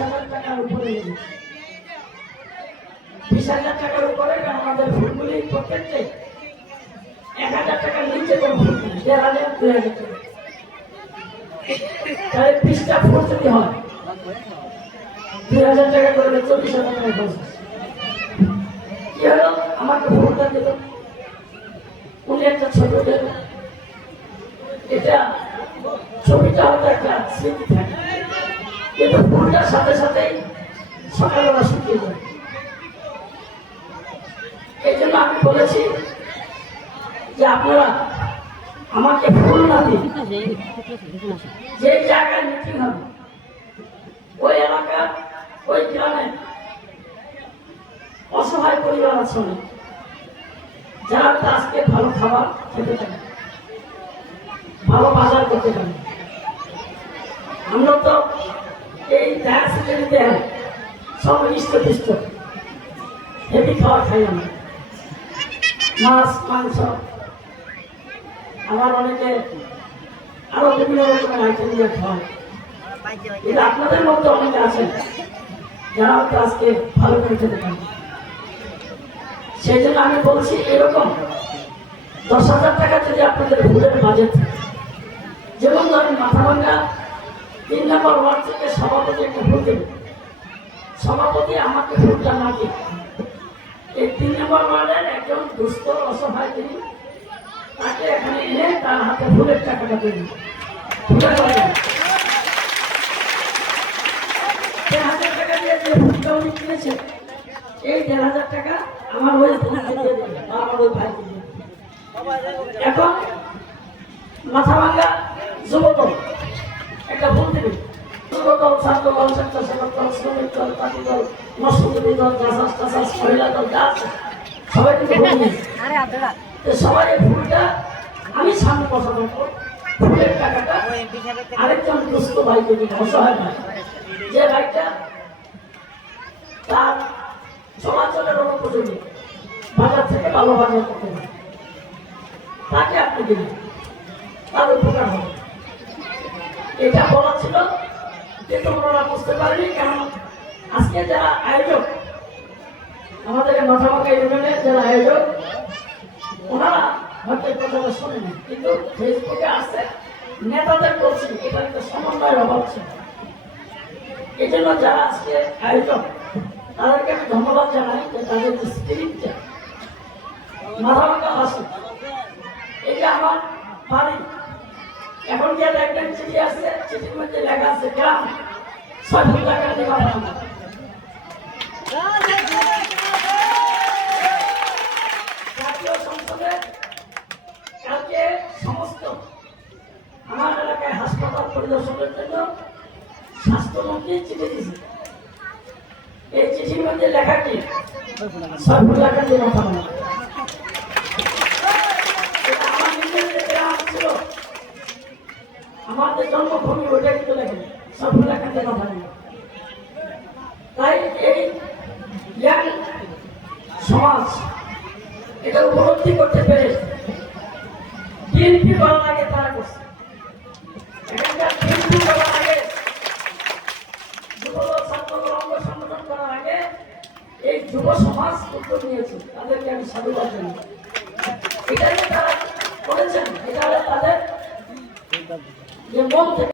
20,000 টাকার উপরে লেগেছে। 20,000 টাকার উপরে আমাদের ফুলগুলি প্রত্যেকটাই 1,000 টাকার নিচে কোনো ফুল নেই, 1,500 2,000 টাকা। তাহলে 20টা ফুল যদি হয় 2,000 টাকা করে 40,000 টাকা খরচ। কি হলো, আমাকে ফুলটা দিল, উনি একটা ছোট দিল, এটা ছবিটা হয়তো একটা স্মৃতি থাকে, কিন্তু ফুলটার সাথে সাথেই সকালবেলা শুকিয়ে যায়। এই জন্য আমি বলেছি যে আপনারা আমাকে ফুল না দিন, যে জায়গায় মিটিং হবে ওই এলাকা ওই গ্রামে অসহায় পরিবার আছে অনেক, যারা আজকে ভালো খাবার খেতে পারে, ভালো বাজার করতে পারে। আমরা তো এই দেয় সব হৃষ্টপুষ্ট হেভি খাবার খাই, আমরা মাছ মাংস, আবার অনেকে আরো বিভিন্ন রকমের আইটেম দিয়ে খাওয়ায়। কিন্তু আপনাদের মধ্যে অনেকে আছেন যারা হয়তো আজকে ভালো করে খেতে পারেন। সেই জন্য আমি বলছি এরকম 10,000 টাকা যদি আপনাদের ফুলের বাজেট, যেমন ধরেন মাথাভাঙ্গা 3 নম্বর ওয়ার্ড থেকে সভাপতি একটা ফুল দেবে, সভাপতি আমাকে ফুলটা না দিয়ে এই 3 নম্বর ওয়ার্ডের একজন দুস্থ অসহায় তিনি, তাকে এখানে এনে তার হাতে ফুলের টাকাটা দেবেন। ফুলের বাজার 1,000 টাকা দিয়ে যে ফুলটা উনি কিনেছে, এই 1,500 টাকা আমার ওই ফুলকে দিয়ে দেবে, আমার ওই ভাইকে দিয়ে। এখন মাথাভাঙ্গা যুবদল একটা ফুল দেবে, যুবদল, ছাত্রদল, স্বেচ্ছাসেবক দল, শ্রমিক দল, পার্টি দল, মৎস্যজীবী দল, জাসাস টাসাস, মহিলা দল, যা আছে সবাই কিন্তু সবাই এই ফুলটা আমি সামনে বসাবো, ফুলের টাকাটা আরেকজন দুস্থ ভাইকে দিন, অসহায় ভাই, যে ভাইটা তার চলাচলের অনুপযোগী, বাজার থেকে ভালো বাজার করতে পারে, তাকে আপনি দিলেন, তার উপকার হবে। এটা বলা ছিল, কিন্তু ওনারা বুঝতে পারেনি। কারণ আজকে যারা আয়োজক, আমাদের মাথাভাঙ্গা ইউনিয়নের যারা আয়োজক, ওনারা হয়তো এই কথাটা শোনেনি, কিন্তু ফেসবুকে আসছে নেতাদের বলছি এটা একটা সমন্বয়ের অভাব ছিল। এই জন্য যারা আজকে আয়োজক তাদেরকে আমি ধন্যবাদ জানাই যে তাদের যে স্পিরিটটা মাথাভাঙ্গা আসে। এই যে আমার বাড়ি, এখন যে দেখবেন চিঠি আছে, চিঠির মধ্যে লেখা আছে গ্রাম 6 টাকা দেওয়া হবে। জাতীয় সংসদে কালকে সমস্ত আমার এলাকায় হাসপাতাল পরিদর্শনের জন্য স্বাস্থ্যমন্ত্রী চিঠি দিয়েছে। এই চিঠির মধ্যে লেখা কি 6 টাকা দেওয়া হবে। আমার নিজের যে গ্রাম ছিল, আমাদের জন্মভূমি, ওইটা কিন্তু লেখেন 6 টাকা দেওয়া হবে। তাই এই ইয়াং সমাজ এটা উপলব্ধি করতে পেরে বিএনপি করার আগে তারা করছে। এখানকার বিএনপি করার আগে, যুবদল ছাত্রদল অঙ্গ সংগঠন করার আগে এই যুব সমাজ উদ্যোগ নিয়েছে, তাদেরকে আমি সাধুবাদ জানাই। এটাই তারা করেছেন, এটা তাদের যে মন থেকে